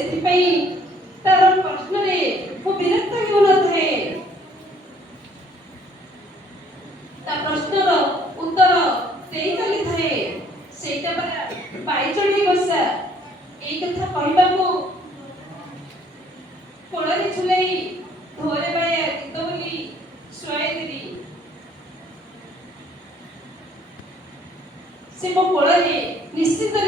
ସେଥିପାଇଁ ତାର ପ୍ରଶ୍ନରେ ମୁଁ ବିରକ୍ତ ହେଉନଥାଏ। ତା ପ୍ରଶ୍ନର ଉତ୍ତର ଦେଇ ଚାଲିଥାଏ। ସେଇଟା ପରା ବାଇଚଢ଼େଇ ବସା। ଏଇ କଥା କହିବାକୁ କୋଳରେ ଝୁଲେଇ ଧୋରେ ବାୟା ଗୀତ ବୋଲି ଶୁଆଇଦେଲି। ସେ ମୋ କୋଳରେ ନିଶ୍ଚିତ